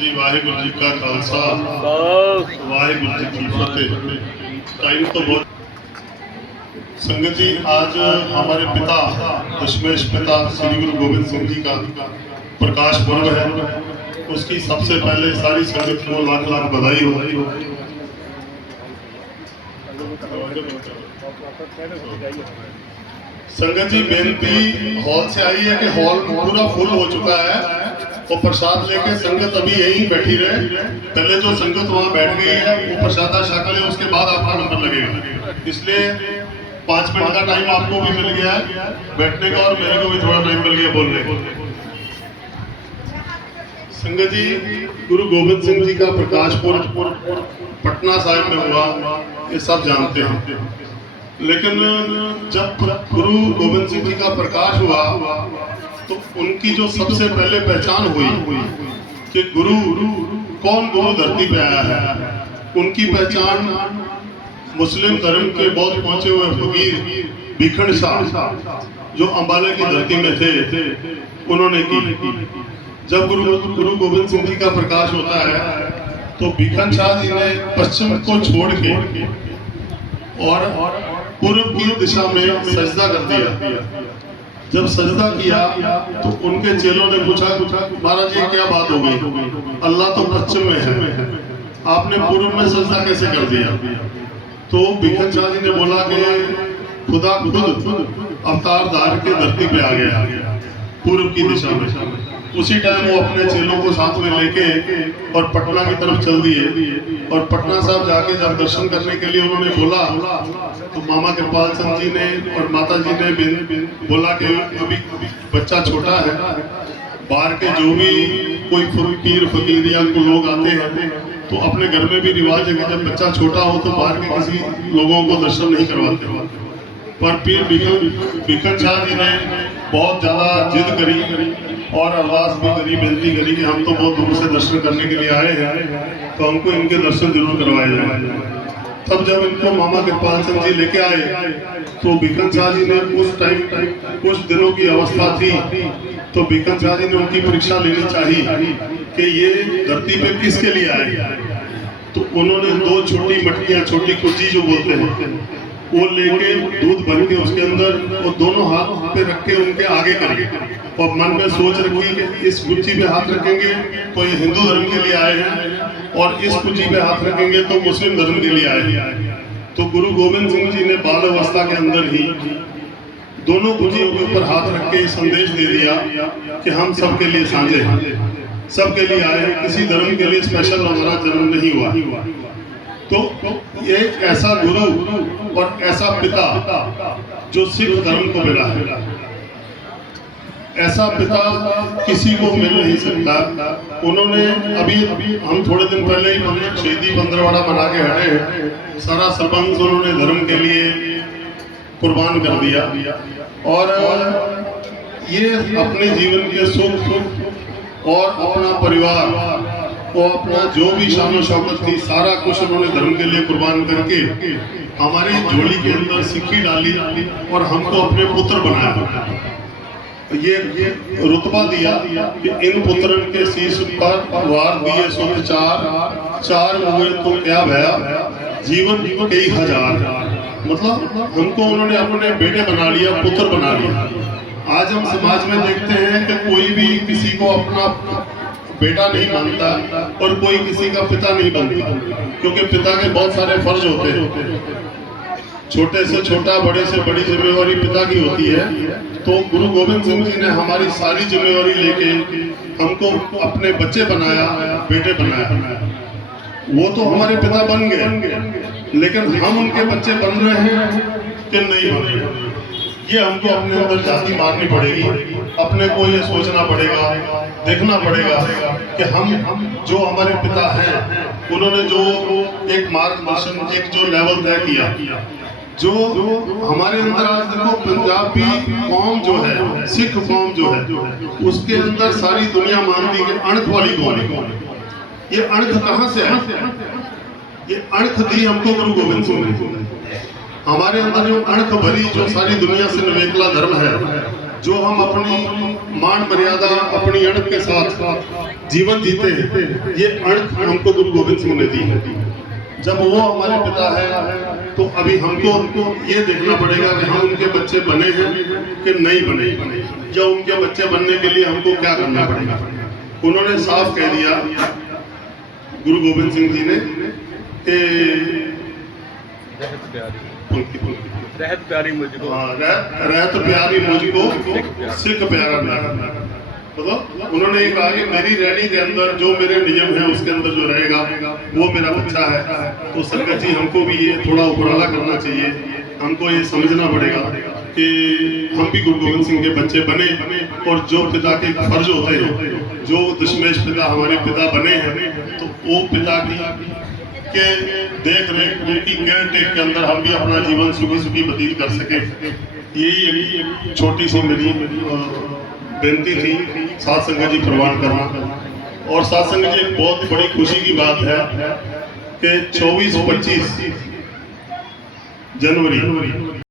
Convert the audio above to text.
जी वाहिगुरु जी का खालसा वाहिगुरु जी की फतेह। टाइम तो बहुत। संगत जी, आज हमारे पिता दशमेश पिता श्री गुरु गोविंद सिंह जी का प्रकाश पर्व है। उसकी सबसे पहले सारी संगत को लाख लाख बधाई हो। संगत जी, बेनती हॉल से आई है कि हॉल पूरा फुल हो चुका है और प्रसाद लेके संगत अभी यहीं बैठी रहे। पहले जो संगत वहां बैठ गई है वो प्रसादा शाखा ले, उसके बाद आपका नंबर लगेगा। इसलिए 5 मिनट का टाइम आपको भी मिल गया है बैठने का और मेरे को भी थोड़ा टाइम मिल गया बोलने का। संगत जी, गुरु गोविंद सिंह जी का प्रकाश पर्व पटना साहिब में हुआ, ये सब जानते हैं। लेकिन जब गुरु गोविंद सिंह जी का प्रकाश हुआ तो उनकी जो सबसे पहले पहचान हुई कि गुरु कौन गुरु धरती पे आया है, उनकी पहचान मुस्लिम धर्म के बहुत पहुंचे हुए फकीर भीखन शाह जो अंबाले की धरती में थे उन्होंने की। जब गुरु गोविंद सिंह जी का प्रकाश होता है तो भीखन शाह जी ने पश्चिम को छोड़ के और पूर्व की दिशा में सजदा कर दिया। जब सजदा किया तो उनके चेलों ने पूछा, महाराज ये क्या बात हो गई, अल्लाह तो पश्चिम में है, आपने पूर्व में सजदा कैसे कर दिया? तो भीखन शाह जी ने बोला कि खुदा खुद अवतार धार के धरती पे आ गया पूर्व की दिशा में। उसी टाइम वो अपने चेलों को साथ में लेके और पटना की तरफ चल दिए और पटना साहब जाके जब दर्शन करने के लिए उन्होंने बोला तो मामा कृपाल चंद जी ने और माता जी ने बोला कि अभी बच्चा छोटा है, बाहर के जो भी कोई फकीर फकीर या लोग आते हैं तो अपने घर में भी रिवाज है कि जब बच्चा छोटा हो तो बाहर के किसी लोगों को दर्शन नहीं करवाते। पर पीर भीखन शाह जी ने बहुत ज़्यादा जिद करी और अरदास भी करी, विनती करी कि हम तो बहुत दूर से दर्शन करने के लिए आए हैं तो हमको इनके दर्शन जरूर करवाए जाए। तब जब इनको मामा कृपाल सिंह जी लेके आए तो भीखन शाह जी ने उस टाइम कुछ दिनों की अवस्था थी तो भीखन शाह जी ने उनकी परीक्षा लेनी चाहिए कि ये धरती पे किसके लिए आए। तो उन्होंने 2 छोटी मटकियां, छोटी कुर्जी जो बोलते हैं, वो लेके दूध भर के उसके अंदर वो दोनों हाथ पे रख के उनके आगे करी और मन में सोच रखी कि इस कुर्सी पे हाथ रखेंगे तो ये हिंदू धर्म के लिए आए हैं और इस कुर्सी पे हाथ रखेंगे तो मुस्लिम धर्म के लिए आए हैं। तो गुरु गोविंद सिंह जी ने बाल अवस्था के अंदर ही दोनों कुर्सियों के ऊपर हाथ रख के संदेश दे दिया कि हम सबके लिए साझे हैं, सबके लिए आए हैं, किसी धर्म के लिए स्पेशल हमारा जन्म नहीं हुआ। तो ये ऐसा गुरु और ऐसा पिता जो सिख धर्म को मिला है, ऐसा पिता किसी को मिल नहीं सकता। उन्होंने अभी हम थोड़े दिन पहले ही शहीदी पंद्रहवाड़ा मना के हटे हैं, सारा सरपंच उन्होंने धर्म के लिए कुर्बान कर दिया और ये अपने जीवन के सुख और अपना परिवार और अपना जो भी शान शौकत थी सारा कुछ उन्होंने धर्म के लिए कुर्बान करके हमारी झोली के अंदर सिक्की डाली और हमको अपने पुत्र बनाया। ये रुतबा दिया कि इन पुत्रन के शीश पर वार दिए सुन चार हुए तो क्या भया, जीवन कई हजार। मतलब हमको उन्होंने अपने बेटे बना लिया, पुत्र बना लिया। आज हम समाज में देखते हैं कि कोई भी किसी को अपना बेटा नहीं मानता और कोई किसी का पिता नहीं बनता, क्योंकि पिता के बहुत सारे फर्ज होते हैं, छोटे से छोटा बड़े से बड़ी जिम्मेवारी पिता की होती है। तो गुरु गोविंद सिंह जी ने हमारी सारी जिम्मेवारी लेके हमको अपने बच्चे बनाया, बेटे बनाया। वो तो हमारे पिता बन गए लेकिन हम उनके बच्चे बन रहे हैं कि नहीं बन रहे, ये हमको अपने अंदर जाति मारनी पड़ेगी। अपने को ये सोचना पड़ेगा, देखना पड़ेगा कि हम जो हमारे पिता हैं उन्होंने जो एक मार्गदर्शन, एक जो लेवल तय किया, जो हमारे अंदर आज देखो पंजाबी कौम जो है, सिख कौम जो है, उसके अंदर सारी दुनिया मानती है अणख वाली कौम है। ये अणख कहाँ से है? ये अणख दी हमको गुरु गोविंद सिंह ने। हमारे अंदर जो अणख भरी, जो सारी दुनिया से निवेकला धर्म है, जो हम अपनी मान मर्यादा अपनी अणख के साथ जीवन जीते हैं, ये अणख हमको गुरु गोविंद सिंह ने दी है। जब वो हमारे पिता है तो अभी हमको ये देखना पड़ेगा कि हम उनके बच्चे बने हैं कि नहीं बने, या उनके बच्चे बनने के लिए हमको क्या करना पड़ेगा। उन्होंने साफ कह दिया गुरु गोविंद सिंह जी ने कि रहत प्यारी मुझको, रहत प्यारी मुझको सिख प्यारा मेरा। तो उन्होंने ये कहा कि मेरी रैली के अंदर जो मेरे नियम है उसके अंदर जो रहेगा वो मेरा बच्चा है। तो संगत जी हमको भी ये थोड़ा उपराला करना चाहिए, हमको ये समझना पड़ेगा कि हम भी गुरु गोविंद सिंह के बच्चे बने, और जो पिता के फर्ज होते हैं, जो दशमेश पिता हमारे पिता बने हैं, तो वो पिता की के देख रेख उनकी केयर टेक के अंदर हम भी अपना जीवन सुखी सुखी व्यतीत कर सके। यही एक छोटी सी मेरी बेनती थी साथ संगत जी प्रवान करना। और साथ संगत जी एक बहुत बड़ी खुशी की बात है कि 24-25 जनवरी